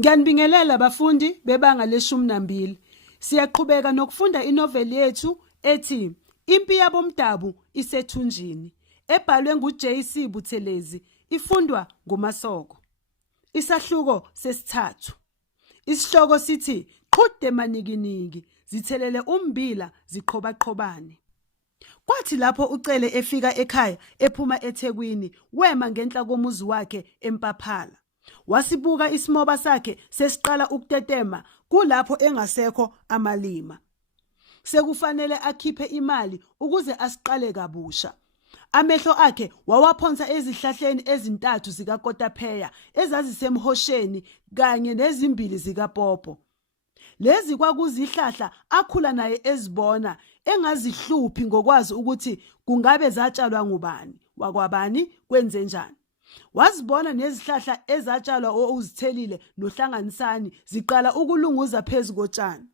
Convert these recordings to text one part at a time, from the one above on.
Ngiyanibingelela bafundi bebanga le-12. Siyaqhubeka nokufunda inoveli yethu ethi Impi Yabomdabu Isethunjini ebhalwe nguJC Buthelezi ifundwa nguMasoko. Isahluko sesithathu. Isihloko sithi Qhude Manikiniki Zithelele Ummbila Ziqhobaqhobane. Kwathi lapho uCele efika ekhaya ephuma eThekwini wema ngenhla komuzi wakhe eMpaphala. Wasibuka isimoba sakhe sesiqala ukutetema kulapho engasekho amalima. Sekufanele akhiphe imali ukuze asiqale kabusha. Amehlo akhe wawaphonsa ezihlahleni ezintathu zikaKotapheya ezazisemhosheni kanye nezimbili zikaPopo. Lezi kwakuzihlahla akhula naye ezibona engazihluphi ngokwazi ukuthi kungabe zatshalwa ngubani, wakwabani, kwenzenjani. Wazibona nezihlahla ezatshalwa u-Uzithelile noHlanganisani ziqala ukulunguza phezu kotshani.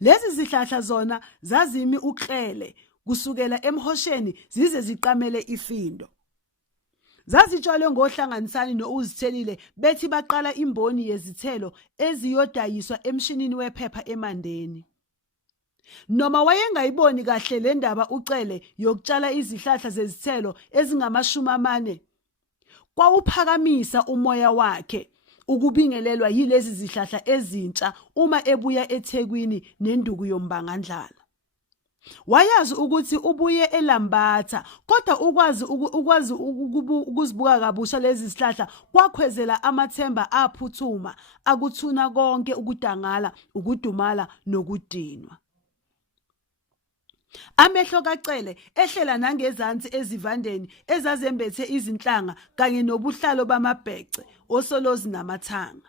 Lezi zihlahla zona zazimi uKlele kusukela emhosheni zize ziqamele ifindo. Zazitshalwe ngoHlanganisani noUzithelile bethi baqala imboni yezithelo eziyodayiswa emshinini wephepha eMandeni. Noma wayengayiboni kahle le ndaba uCele yokutshala izihlahla zezithelo ezingama40, kwawuphakamisa umoya wakhe ukubingelelwa yilezi zihlahla ezintsha uma ebuya eThekwini nenduku yombangandlala. Wayazi ukuthi ubuye elambatha kodwa ukwazi ukuzibuka kabusha lezi zihlahla kwakhwezela amathemba aphuthuma akuthuna konke ukudangala, ukudumala nokudinwa. Amehlo kaCele ehlela nangezansi ezivandeni ezazembethe izinhlanga kanye nobuhlalo bamabhece, osolozi namathanga.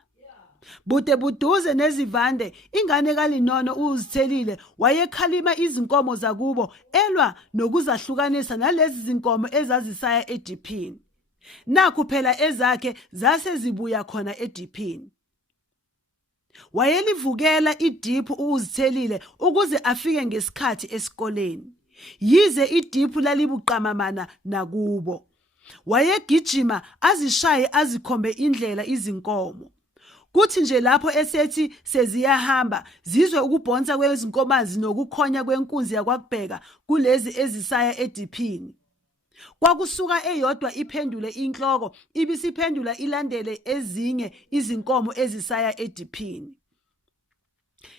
Bude buduze nezivande ingane kaLinono uZithelile wayekhalima izinkomo zakubo elwa nokuzahlukanisa nalezi zinkomo ezazisaya ediphini. Nakhu phela ezakhe zase zibuya khona ediphini. Wayelivukela idiphu uZithelile ukuze afike ngesikhathi esikoleni. Yize idiphu lalibuqamamana nakubo. Wayegijima azishaye azikhombe indlela izinkomo. Kuthi nje lapho esethi seziyahamba zizwe ukubhonsa kwezinkomazi nokukhonya kwenkunzi yakwakubheka kulezi ezisaya ediphini. Kwakusuka eyodwa iphendule inhloko ibisiphendula ilandele ezinye izinkomo ezisaya ediphini.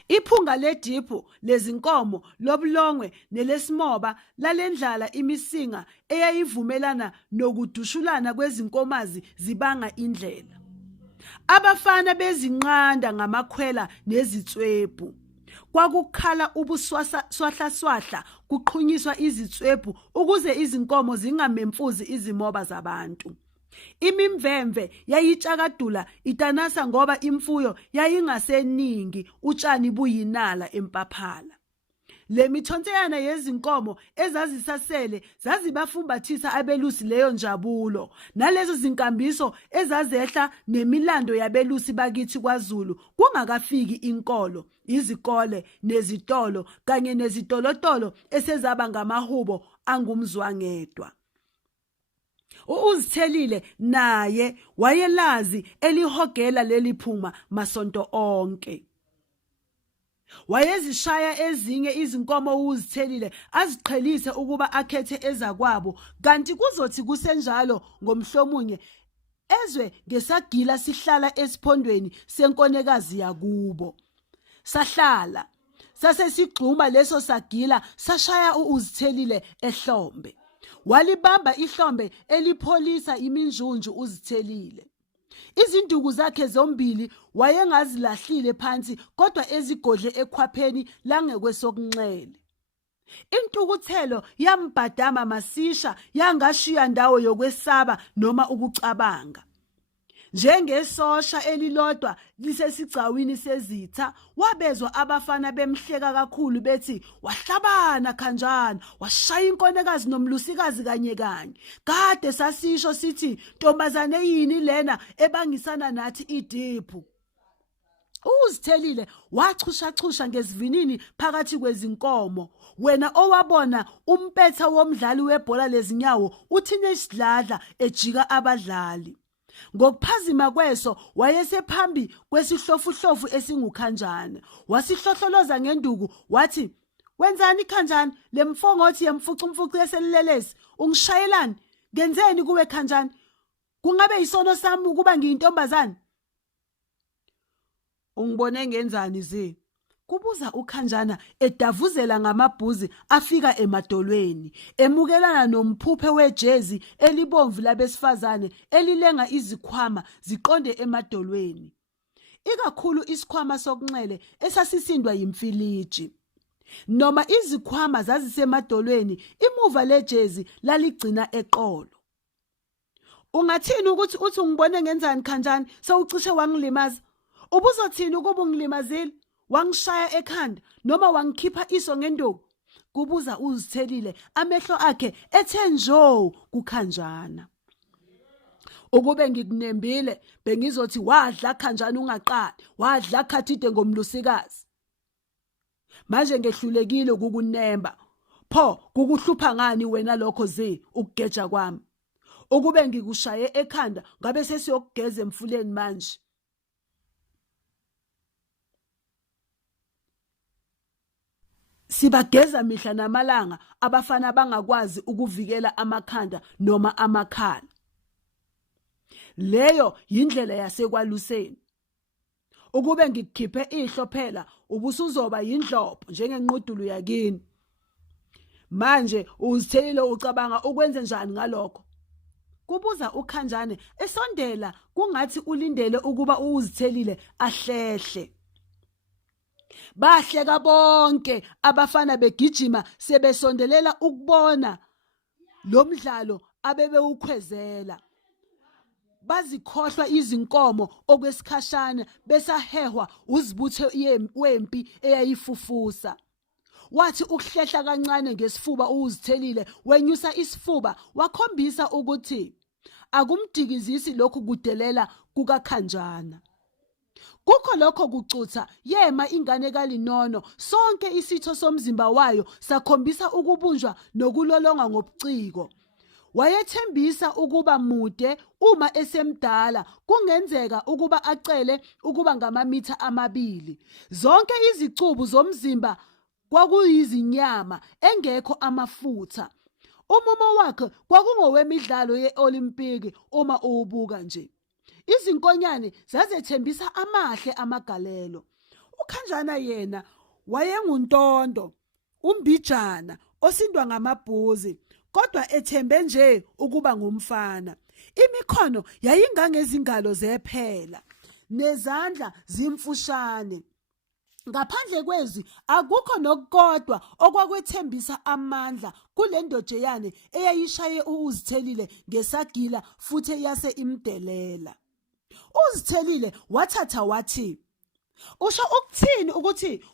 Iphunga lediphu lezinkomo lobulongwe nelesimoba lalendlala imisinga eyayivumelana nokudushulana kwezinkomazi zibanga indlela. Abafana bezinqanda ngamakhwela nezitswebhu. Kwakukhala ubuswahla kuqhunyiswa izitswebhu ukuze izinkomo zingamemfuzi izimoba zabantu. Imimvemve yayitshakadula itanasa ngoba imfuyo yayingaseningi, utshani buyinala eMpaphala. Le mithonseyana yezinkomo ezazisasele zazibafumbathisa abelusi leyo njabulo, nalezo zinkambiso ezazehla nemilando yabelusi bakithi kwaZulu kungakafiki inkolo, izikole nezitolo kanye nezitolotolo esezaba ngamahubo angumzwangedwa. uUzithelile naye wayelazi elihogela leliphuma masonto onke. Wayezishaya ezinye izinkomo uZithelile aziqhelise ukuba akhethe ezakwabo, kanti kuzothi kusenjalo ngomhlomunye ezwe ngesagila sihlala esiphondweni senkonekazi yakubo. Sahlala sase sigxuma leso sagila sashaya uUzithelile ehlombe. Walibamba ihlombe elipholisa iminjunju uZithelile. Izinduku zakhe zombili wayengazilahlile phansi kodwa ezigodle ekhwapheni langekwesokunxele. Intukuthelo yambhadama masisha yangashiya ndawo yokwesaba noma ukucabanga. Njengesosha elilodwa lisesigcawini sezitha, wabezwa abafana bemhleka kakhulu bethi wahlabana kanjani, washaya inkonekazi nomlusikazi kanye kanye. Kade sasisho sithi ntombazane yini lena ebangisana nathi idiphu. uZithelile wachushachusha ngesivinini phakathi kwezinkomo. Wena owabona umpetha womdlali webhola lezinyawo uthine isidladla ejika abadlali. Ngokuphazima kweso wayesephambi kwesihlofuhlofu esingukhanjana. Wasihlohloloza ngenduku wathi, "Wenzani khanjana? Le mfongothi yemfucumfucu yeselelesi ungishayelani? Ngenzeni kuwe khanjana? Kungabe isono sami ukuba ngiyintombazane?" "Ungibone ngenzani zi?" kubuza uKhanjana edavuzela ngamabhuzi afika emadolweni, emukelana nomphuphe wejezi elibomvu labesifazane elilenga izikhwama ziqonde emadolweni. Ikakhulu isikhwama sokunxele esasisindwa yimfiliji. Noma izikhwama zazisemadolweni, imuva lejezi laligcina eqolo. "Ungathini ukuthi uthi ungibone ngenzani Khanjana? Sewucishe wangilimaza. Ubuzothini ukuba ungilimazile? Wangishaya ekhanda noma wangikhipha iso ngenduku?" kubuza uZithelile, amehlo akhe ethe njo kuKhanjana. "Ukube ngikuNembile bengizothi wadla Khanjana ungaqali, wadla khathide ngomlusikazi. Manje ngehlulekile ukukunemba. Pho kukuhlupha ngani wena lokho zi ukugeja kwami? Ukube ngikushaye ekhanda ngabe sesiyokugeza emfuleni manje." Sibageza mihla namalanga abafana bangakwazi ukuvikela amakhanda noma amakhala. Leyo yindlela yasekwaLuseni. Ukube ngikukhiphe ihlo phela ubusuzoba yindlopho njengenqudulu yakini. Manje uZithelile ucabanga ukwenze njani ngalokho? kubuza uKhanjane esondela kungathi ulindele ukuba uZithelile ahlehle. Bahleka bonke abafana begijima sebesondelela ukubona lo mdlalo abebewukhwezela. Bazikhohlwa izinkomo okwesikhashana besahehwa uzibuthe wempi eyayifufusa. Wathi ukuhlehla kancane ngesifuba uZithelile wenyusa isifuba wakhombisa ukuthi akumdikizisi lokhu kudelela kukaKhanjana. Kukho lokho kucutha yema ingane kaLinono sonke isitho somzimba wayo sakhombisa ukubunjwa nokulolonga ngobuciko. Wayethembisa ukuba mude uma esemdala kungenzeka ukuba acele ukuba ngamamitha 2. Zonke izicubu zomzimba kwakuyizinyama engekho amafutha. Umumo wakhe kwakungowemidlalo yeOlimpiki uma ubuka nje. Izinkonyane zazethembisa amahle amagalelo. uKhanjana yena wayenguntondo, umbijana osindwa ngamabhuzi, kodwa ethembe nje ukuba ngumfana. Imikhono yayingangezingalo zephela, nezandla zimfushane. Ngaphandle kwezi akukho nokukodwa okwakwethembisa amandla kule ndojeyane eyayishaye uZithelile ngesagila futhi yase imdelela. uZithelile wathatha wathi, "Usho ukuthini ukuthi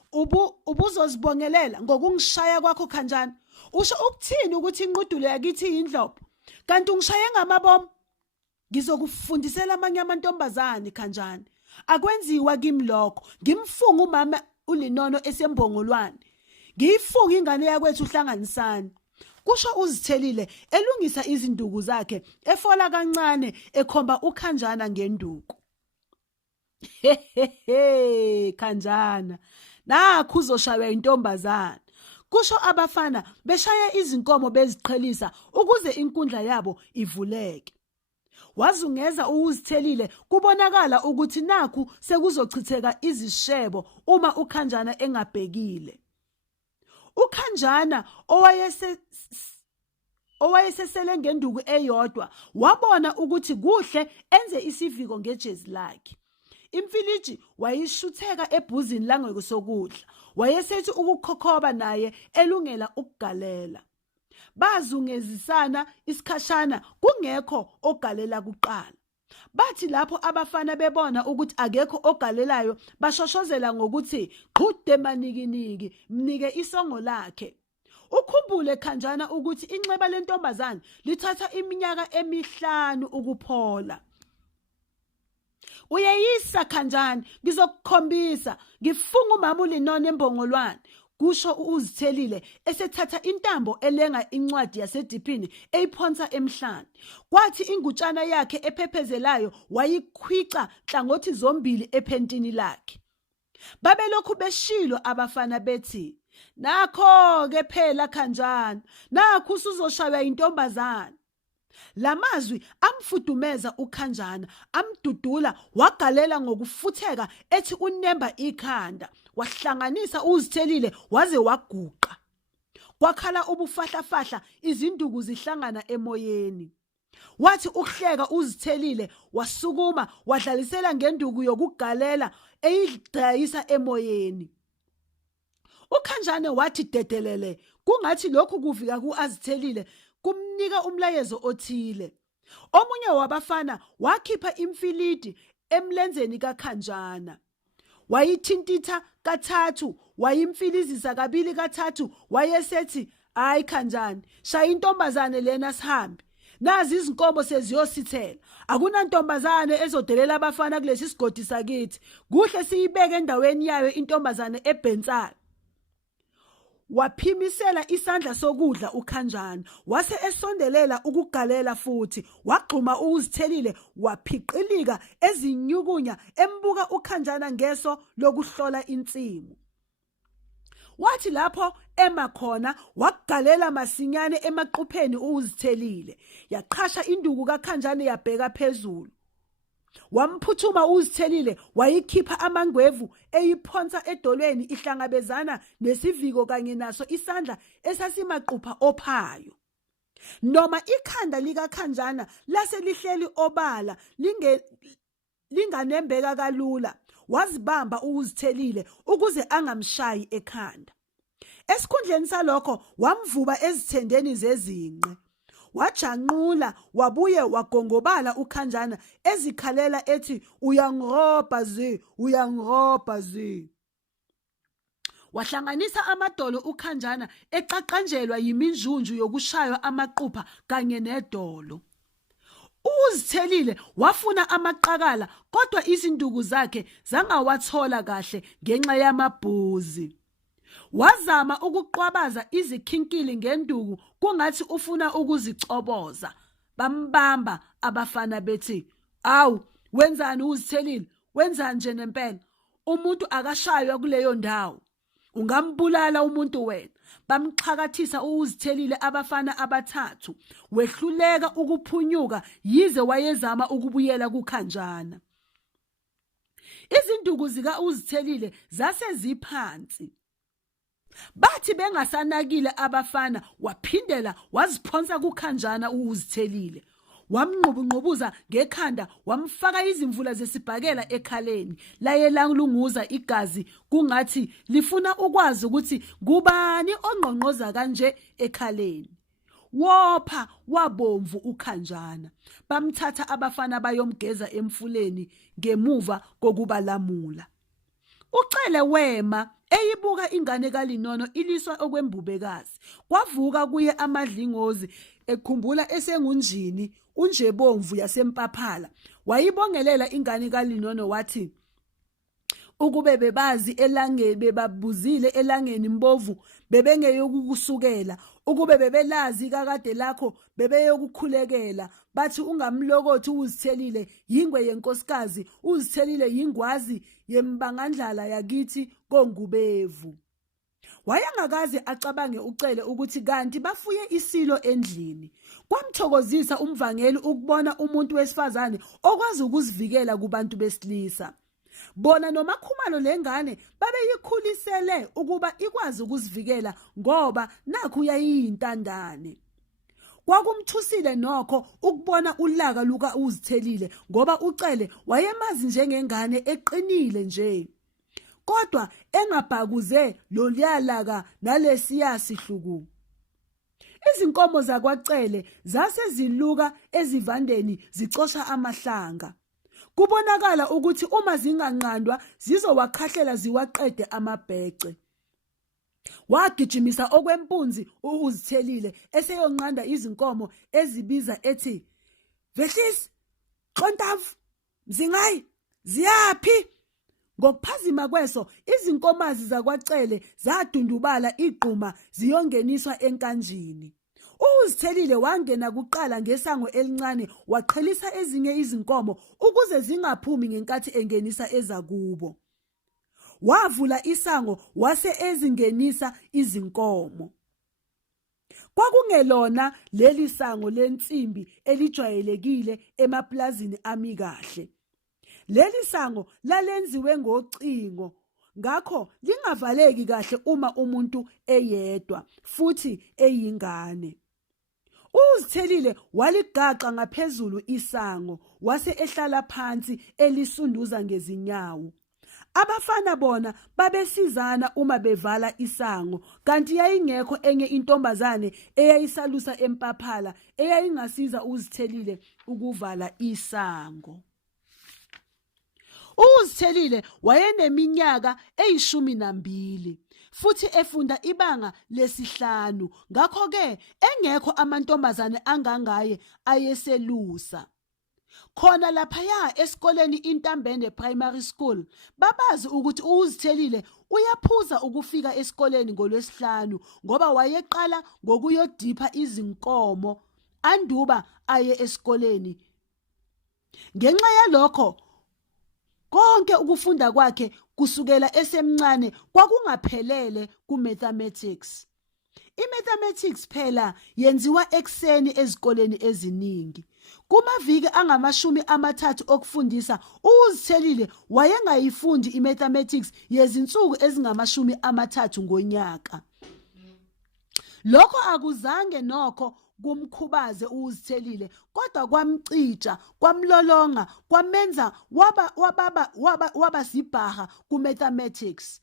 ubuzozibongelela ngokungishaya kwakho Khanjana? Usho ukuthini ukuthi inqudulo yakithi yindlopho? Kanti ungishaye ngamabomu? Ngizokufundisela amanye amantombazane Khanjana. Akwenziwa kimi lokho. Ngimfunga umama uLinono esembongolwane. Ngiyifunga ingane yakwethu uHlanganisani." Kusho uZithelile elungisa izinduku zakhe efola kancane ekhomba uKhanjana ngenduku. "Hehehe Khanjana, nakho uzoshaywa intombazana." Kusho abafana beshaya izinkomo beziqhelisa ukuze inkundla yabo ivuleke. Wazungeza uZithelile kubonakala ukuthi nakhu sekuzochitheka izishebo uma uKhanjana engabhekile. uKhanjana owayesesele ngenduku eyodwa wabona ukuthi kuhle enze isiviko ngejezi lakhe. Imfiliji wayishutheka ebhuzini langakwesokudla. Wayesethi ukukhokhoba naye elungela ukugalela. Bazungezisana isikhashana kungekho ogalela kuqala. Bathi lapho abafana bebona ukuthi akekho ogalelayo bashoshozela ngokuthi, "Qhude Manikiniki, mnike isongo lakhe." Ukhumbule Khanjana ukuthi inxeba lentombazane lithatha iminyaka 5 ukuphola. "Uyeyisa Khanjana, ngizokukhombisa. Ngifunga umama uLinono embongolwane." kusho uZithelile esethatha intambo elenga incwadi yasediphini eyiphonsa emhlane. Kwathi ingutshana yakhe ephephezelayo wayikhwica hlangothi zombili ephentini lakhe. Babelokhu beshilo abafana bethi, nakho ke phela kanjani, nakho usuzoshaywa intombazana. Lamazwi amfudumeza uKhanjana, amdudula wagalela ngokufutheka ethi unemba ikhanda, wahlanganisa uZithelile waze waguqa. Kwakhala ubufahlafahla izinduku zihlangana emoyeni. Wathi ukuhleka uZithelile wasukuma wadlalisela ngenduku yokugalela eyidayisa emoyeni. uKhanjana wathi dedelele kungathi lokhu kuvika kuAzithelile kumnika umlayezo othile. Omunye wabafana wakhipha imfilidi emlenzeni kaKhanjana. Wayithintitha kathathu, wayimfilizisa kabili kathathu, wayesethi, "Hayi Khanjana, shaya intombazane lena sihambe. Nazi izinkomo seziyosithela. Akunantombazane ezodelela abafana kulesi sigodi sakithi. Kuhle siyibeke endaweni yayo intombazane ebhensayo." Waphimisela isandla sokudla uKhanjana, wase esondelela ukugalela futhi, wagxuma uZithelile waphiqilika ezinyukunya embuka uKhanjana ngeso lokuhlola insimo. Wathi lapho emakhona wagalela masinyane emaqhupheni uZithelile, yaqhasha induku kaKhanjana yabheka phezulu. Wamphuthuma uZithelile wayikhipha amangwevu eyiphonsa edolweni ihlangabezana nesiviko kanye naso isandla esasimaqhupha ophayo. Noma ikhanda likaKhanjana lase lihleli obala linganembeka kalula, wazibamba uZithelile ukuze angamshayi ekhanda. Esikhundleni salokho wamvuba ezithendeni zezinqe. Wajanqula wabuye wagongobala uKhanjana ezikhalela ethi, "Uyangirobha zi, uyangirobha zi." Wahlanganisa amadolo uKhanjana eqaqanjelwa yiminjunju yokushaywa amaqhupha kanye nedolo. uZithelile wafuna amaqakala kodwa izinduku zakhe zangawathola kahle ngenxa yamabhuzi. Wazama ukuqwabaza izikhinkili ngenduku kungathi ufuna ukuzicoboza. Bambamba abafana bethi, "Awu, wenzani uZithelile? Wenzani nje nempela? Umuntu akashaywa kuleyo ndawo. Ungambulala umuntu wena." Bamxhakathisa uZithelile abafana abathathu. Wehluleka ukuphunyuka yize wayezama ukubuyela kuKhanjana. Izinduku zika uZithelile zase ziphansi. Bathi bengasanakile abafana, waphindela waziphonsa kuKhanjana uZithelile. Wamnqubunqubuza ngekhanda, wamfaka izimvula zesibhakela ekhaleni, laye langulunguza igazi kungathi lifuna ukwazi ukuthi kubani ongqongqoza kanje ekhaleni. Wopha wabomvu uKhanjana. Bamthatha abafana bayomgeza emfuleni ngemuva kokubalamula. Ucele wema eyibuka ingane kaLinono iliswa okwembubekazi. Kwavuka kuye amadlingozi ekhumbula esengunjini unje bomvu yasempaphala. Wayibongelela ingane kaLinono wathi, "Ukube bebazi elangeni bebabuzile elangeni mbovu bebengeyokukusukela. Ukube bebelazi kakade lakho bebeyokukhulekela. Bathi ungamlokothi uZithelile yingwe yenkosikazi, uZithelile yingwazi yembangandlala yakithi kongubevu." Wayengakaze acabange ucele ukuthi kanti bafuye isilo endlini. Kwamthokozisa umvangeli ukubona umuntu wesifazane okwazi ukuzivikela kubantu besilisa. Bona nomakhumalo lengane babeyikhulisele ukuba ikwazi ukuzivikela ngoba nakho yayiyintandane. Kwakumthusile nokho ukubona ulaka luka uZithelile ngoba ucele wayemazi njengengane eqinile nje. Kodwa engabhakuze lo lyalaka nalesiya sihluku. Izinkomo zakwacele zase ziluka ezivandeni zicosha amahlanga. Kubonakala ukuthi uma zinganqandwa zizowakhahlela ziwaqede amabhece. Wagijimisa okwempunzi uZithelile eseyonqanda izinkomo ezibiza ethi, "Vehlisi, Xontavu, Mzingayi, ziyapi?" Ngokuphazima kweso izinkomazi zakwaCele zadundubala igquma ziyongeniswa enkanjini. uZithelile wangena kuqala ngesango elincane waqhelisa ezinye izinkomo ukuze zingaphumi ngenkathi engenisa ezakubo. Wavula isango wase ezingenisa izinkomo. Kwakungelona leli sango lensimbi elijwayelekile emaplazini ami kahle. Leli sango lalenziwe ngocingo, ngakho lingavaleki kahle uma umuntu eyedwa futhi eyingane. uZithelile waligaxa ngaphezulu isango wase ehlala phansi elisunduza ngezinyawo. Abafana bona babesizana uma bevala isango, kanti yayingekho enye intombazane eyayisalusa empaphala eyayingasiza uZithelile ukuvala isango. uZithelile wayeneminyaka 12 futhi efunda ibanga lesi-5, ngakho-ke engekho amantombazane angangaye ayeselusa. Khona laphaya esikoleni iNtambende Primary School babazi ukuthi uZithelile uyaphuza ukufika esikoleni ngoLwesihlanu ngoba wayeqala ngokuyodipha izinkomo anduba aye esikoleni. Ngenxa yalokho konke ukufunda kwakhe kusukela esemncane kwakungaphelele kumathematics. iMathematics phela yenziwa ekseni ezikoleni eziningi. Kumaviki angamashumi-30 okufundisa uZithelile wayengayifundi iMathematics yezinsuku ezingamashumi-30 ngonyaka. Lokho akuzange nokho kumkhubaze uZithelile, kodwa kwamcija, kwamlolonga, kwamenza waba sibhaha kuMathematics.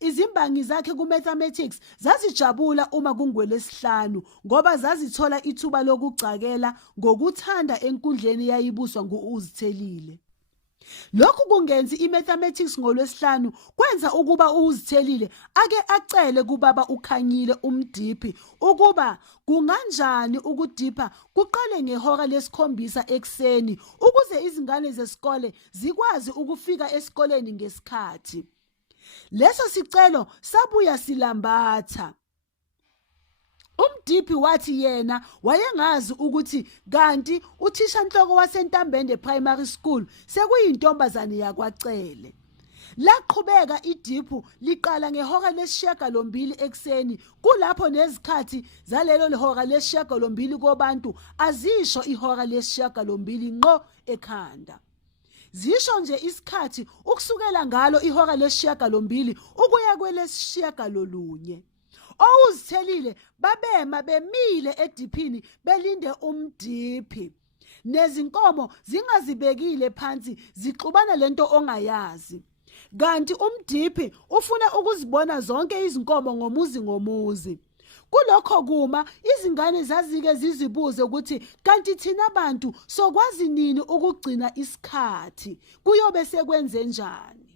Izimbangi zakhe kuMathematics zazijabula uma kungolesihlanu ngoba zazithola ithuba lokugcakela ngokuthanda enkundleni yayibuswa nguZithelile. Lokhu kungenzi iMathematics ngoLwesihlanu kwenza ukuba uZithelile ake acele kubaba uKhanyile umdiphi ukuba kunganjani ukudipha kuqale ngehora lesi-7 ekseni ukuze izingane zesikole zikwazi ukufika esikoleni ngesikhathi. Leso sicelo sabuya silambatha. Umdiphi wathi yena wayengazi ukuthi kanti uthishanhloko waseNtambende Primary School sekuyintombazane yakwaCele. Laqhubeka idiphu liqala ngehora lesi-8 ekseni, kulapho nezikhathi zalelo lehora lesi-8 kobantu azisho ihora lesi-8 ngqo ekhanda. Zisho nje isikhathi ukusukela ngalo ihora lesi-8 ukuya kwelesi-9. uZithelile babema bemile ediphini belinde umdiphi. Nezinkomo zingazibekile phansi zixubana lento ongayazi. Kanti umdiphi ufuna ukuzibona zonke izinkomo ngomuzi ngomuzi. Kulokho kuma izingane zazike zizibuze ukuthi kanti thina abantu sokwazi nini ukugcina isikhathi kuyobe sekwenze njani.